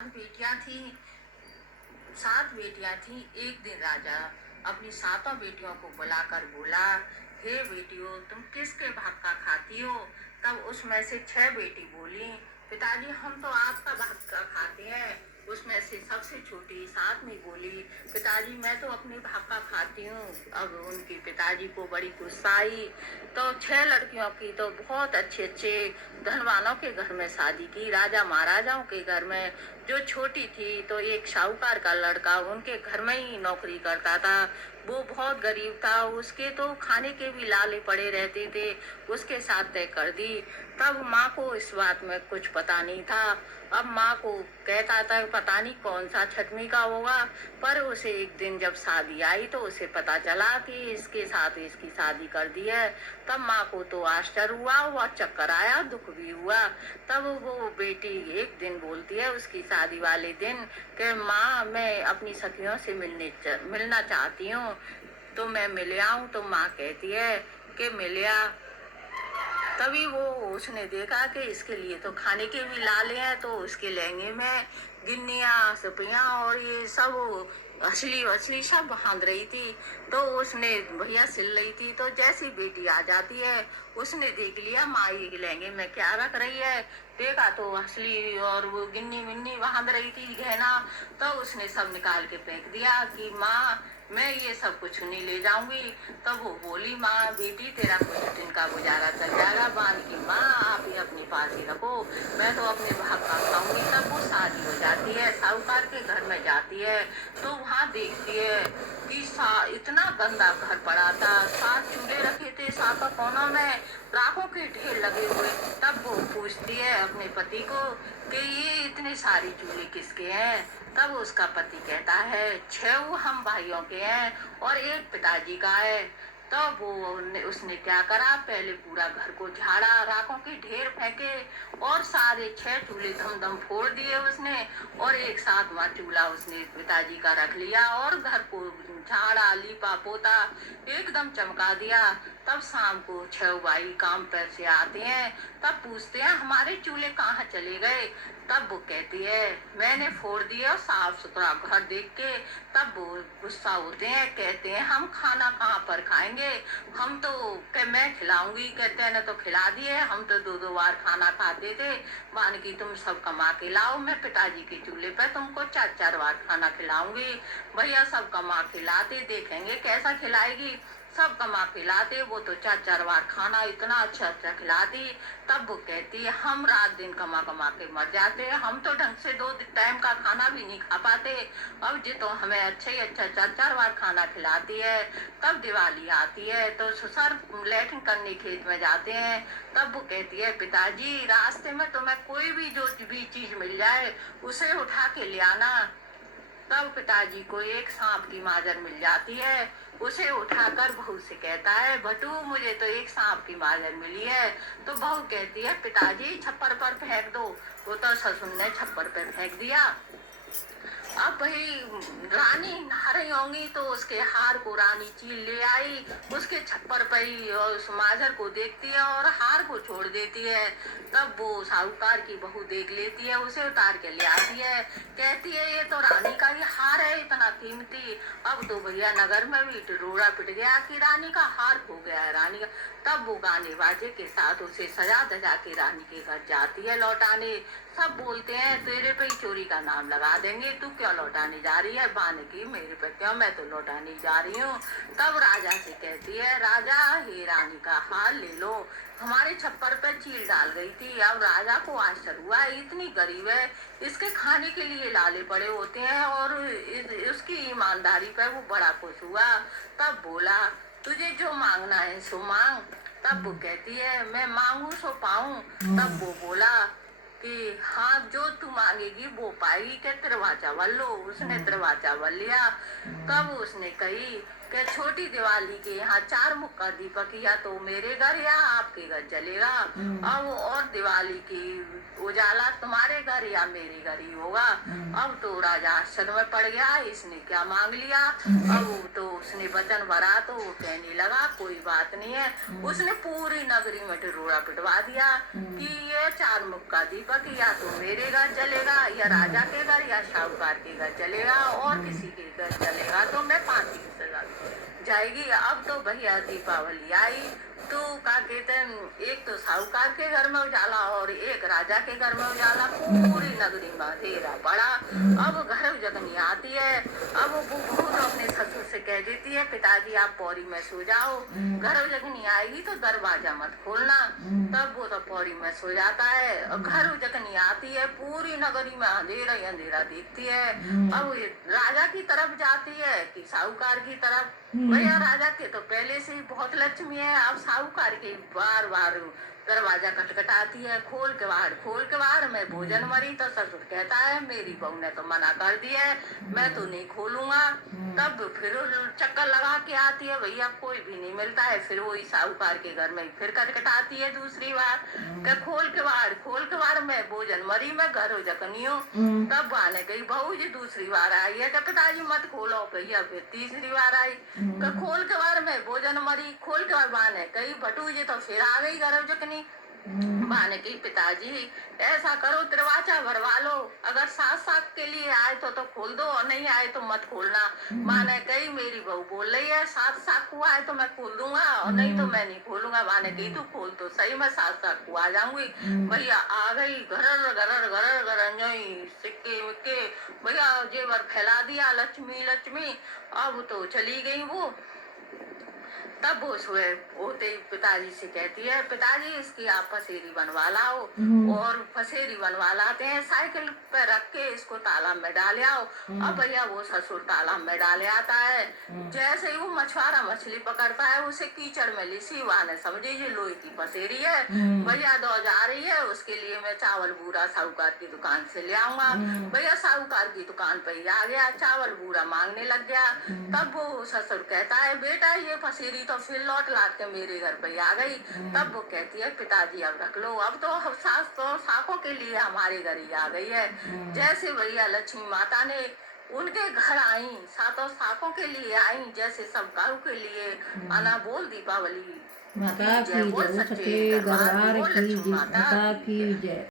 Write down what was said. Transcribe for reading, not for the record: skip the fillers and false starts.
बेटियां थी, 7 बेटियां थी। एक दिन राजा अपनी सातों बेटियों को बुलाकर बोला, हे बेटियों, तुम किसके भाग का खाती हो? तब उसमें से 6 बेटी बोली, पिताजी हम तो आपका भाग का खाते हैं। उसमें से सबसे छोटी 7वीं बोली, पिताजी मैं तो अपने भाग का खाती हूँ। अब उनके पिताजी को बड़ी गुस्सा आई, तो 6 लड़कियों की तो बहुत अच्छे अच्छे धनवानों के घर में शादी की, राजा महाराजाओं के घर में। जो छोटी थी तो एक साहूकार का लड़का उनके घर में ही नौकरी करता था। वो बहुत गरीब था, उसके तो खाने के भी लाले पड़े रहते थे। उसके साथ तय कर दी। तब माँ को इस बात में कुछ पता नहीं था। अब माँ को कहता था पता नहीं कौन सा 6वीं का होगा, पर उसे एक दिन जब शादी आई तो उसे पता चला कि इसके साथ इसकी शादी कर दी है। तब माँ को तो आश्चर्य हुआ, वह चक्कर आया, दुख भी हुआ। तब वो बेटी एक दिन बोलती है उसकी शादी वाले दिन कि माँ मैं अपनी सखियों से मिलना चाहती हूँ, तो मैं मिल आऊँ? तो माँ कहती है कि मिल आ। तभी वो उसने देखा कि इसके लिए तो खाने के भी लाले हैं, तो उसके लहंगे में गिन्नियाँ सपियाँ और ये सब असली असली सब बांध रही थी। तो उसने भैया सिल रही थी, तो जैसी बेटी आ जाती है उसने देख लिया माँ ये लहंगे में क्या रख रही है। देखा तो असली और वो गिन्नी मिन्नी बांध रही थी गहना। तो उसने सब निकाल के फेंक दिया कि माँ मैं ये सब कुछ नहीं ले जाऊंगी। तब वो बोली, माँ बेटी तेरा कुछ दिन का गुजारा चल जाएगा, बांध की माँ आप ही अपने पास ही रखो, मैं तो अपने भाग का खाऊंगी। तब वो शादी हो जाती है, साहूकार के घर में जाती है, तो वहाँ देखती है कि इतना गंदा घर पड़ा था, 7 चूल्हे रखे थे, 7 कोनों में राखों के ढेर लगे हुए। तब वो पूछती है अपने पति को कि ये इतने सारे चूल्हे किसके हैं? तब उसका पति कहता है 6 हम भाइयों के हैं और एक पिताजी का है। तब वो उसने क्या करा, पहले पूरा घर को झाड़ा, राखों के ढेर फेंके और सारे 6 चूल्हे धम धम फोड़ दिए उसने, और एक 7वां चूल्हा उसने पिताजी का रख लिया और घर को झाड़ा लीपा पोता एकदम चमका दिया। तब शाम को 6 भाई काम पर से आते हैं, तब पूछते हैं हमारे चूल्हे कहाँ चले गए? तब वो कहती है मैंने फोड़ दिया साफ सुथरा घर देख के। तब वो गुस्सा होते हैं, कहते हैं हम खाना कहाँ पर खाएंगे, हम तो मैं खिलाऊंगी। कहते हैं ना तो खिला दिए, हम तो 2-2 बार खाना खाते थे, मान की तुम सब कमा के लाओ, मैं पिताजी के चूल्हे पे तुमको 4-4 बार खाना खिलाऊंगी। भैया सब कमा के लाते, देखेंगे कैसा खिलाएगी। सब कमा के लाते, वो तो 4-4 बार खाना इतना अच्छा अच्छा खिलाती। तब वो कहती है हम रात दिन कमा कमा के मर जाते, हम तो ढंग से 2 टाइम का खाना भी नहीं खा पाते, अब जी तो हमें अच्छा ही अच्छा 4-4 बार खाना खिलाती है। तब दिवाली आती है तो ससुर लैट्रिन करने खेत में जाते हैं। तब वो कहती है पिताजी रास्ते में तुम्हें कोई भी जो भी चीज मिल जाए उसे उठा के ले आना। तब पिताजी को एक सांप की माजर मिल जाती है, उसे उठाकर बहू से कहता है भटू मुझे तो एक सांप की माजर मिली है। तो बहू कहती है पिताजी छप्पर पर फेंक दो। वो तो ससुर ने छप्पर पर फेंक दिया। अब भाई रानी नहा रही होंगी तो उसके हार को रानी चील ले आई, उसके छप्पर पर ही और उस माजर को देखती है और हार को छोड़ देती है। तब वो साहूकार की बहू देख लेती है, उसे उतार के ले आती है, कहती है ये तो रानी का ही हार है इतना कीमती। अब तो भैया नगर में भी रोड़ा पिट गया कि रानी का हार खो गया है रानी का। तब वो गाने बाजे के साथ उसे सजा धजा के रानी के घर जाती है लौटाने। सब बोलते हैं तेरे पे ही चोरी का नाम लगा देंगे, तू क्यों लौटाने जा रही है? बाने की मेरे पे क्यों, मैं तो लौटाने जा रही हूँ। तब राजा से कहती है राजा हे रानी का हाल ले लो, हमारे छप्पर पर चील डाल गई थी। अब राजा को आश्चर्य हुआ इतनी गरीब है, इसके खाने के लिए लाले पड़े होते हैं, और उसकी ईमानदारी पर वो बड़ा खुश हुआ। तब बोला तुझे जो मांगना है सो मांग। तब वो कहती है मैं मांगू सो पाऊं। तब वो बोला कि हाँ जो तू मांगेगी वो पाएगी, के तिरवा चावल लो। उसने तिरवा चावल लिया। तब उसने कही कि छोटी दिवाली के यहाँ 4 मुक्का दीपक या तो मेरे घर या आपके घर जलेगा। अब और दिवाली की उजाला तुम्हारे घर या मेरे घर ही होगा। अब तो राजा आश्चर्य में पड़ गया, इसने क्या मांग लिया। अब तो उसने वचन भरा तो वो कहने लगा कोई बात नहीं है। उसने पूरी नगरी में टिरोड़ा पिटवा दिया कि ये चार मुख का दीपक या तो मेरे घर जलेगा या राजा के घर या साहूकार के घर जलेगा और किसी के घर जलेगा तो मैं फांसी की सजा जाएगी। अब तो भैया दीपावली आई तो क्या कहते हैं, एक तो साहूकार के घर में उजाला और एक राजा के घर में उजाला, पूरी नगरी में अंधेरा पड़ा। अब घर जगनी आती है। अब वो बहुत अपने ससुर से कह देती है पिताजी आप पौड़ी में सो जाओ, घर जगनी आएगी तो दरवाजा मत खोलना। तब वो तो पौड़ी में सो जाता है। घर जगनी आती है, पूरी नगरी में अंधेरा ही अंधेरा देखती है। अब ये राजा की तरफ जाती है कि साहूकार की तरफ। भैया राजा के तो पहले से ही बहुत लक्ष्मी है। अब साहूकार के बार बार दरवाजा खटखटाती है, खोल के बाहर मैं भोजन मरी। तो ससुर कहता है मेरी बहू ने तो मना कर दिया है, मैं तो नहीं खोलूंगा। तब फिर चक्कर लगा के आती है, भैया कोई भी नहीं मिलता है। फिर वही साहूकार के घर में फिर खटखटाती है दूसरी बार कि खोल के बाहर मैं भोजन मरी, मैं घर जकनी हूँ। तब आने गई बहू जी दूसरी बार आई है कि पिताजी मत खोलो। भैया फिर तीसरी बार आई कि खोल के बाहर मैं भोजन मरी, खोल के बाहर बाने कही भटू जी तो फिर आ गई घर जकनी। बाने की पिताजी ऐसा करो दरवाजा भरवा लो, अगर सात सात के लिए आए तो खोल दो और नहीं आए तो मत खोलना। माने कही मेरी बहू बोल रही है सात सात को आए तो मैं खोल दूंगा और नहीं तो मैं नहीं खोलूंगा। माने कही तू खोल तो सही, मैं सात सात को आ जाऊंगी। भैया आ गई घर सिक्के विक्के भैया जेवर फैला दिया, लक्ष्मी लक्ष्मी। अब तो चली गई वो। तब वो सुबह होते ही पिताजी से कहती है पिताजी इसकी आप पसेरी बनवा लाओ। और पसेरी बनवा लाते हैं, साइकिल पे रख के इसको तालाब में डाल आओ। अब भैया वो ससुर तालाब में डाले आता है। जैसे ही वो मछुआरा मछली पकड़ता है उसे कीचड़ में लिसी वाने समझे ये लोहे की पसेरी है। भैया दो जा रही है, उसके लिए मैं चावल बूरा साहूकार की दुकान से ले आऊंगा। भैया साहूकार की दुकान पर ही आ गया, चावल बूरा मांगने लग गया। तब वो ससुर कहता है बेटा ये पसेरी तो फिर लौट लाट के मेरे घर पे आ गई। तब वो कहती है पिताजी अब रख लो, अब तो सास तो साकों के लिए हमारे घर ही आ गई है। जैसे भैया लक्ष्मी माता ने उनके घर आई, सातों साकों के लिए आई, जैसे सब गाँव के लिए आना बोल दीपावली माता की जय, बोल सच्चे सच्चे दरबार दरबार बोल की लक्ष्मी जय, माता माता की की जय। जय।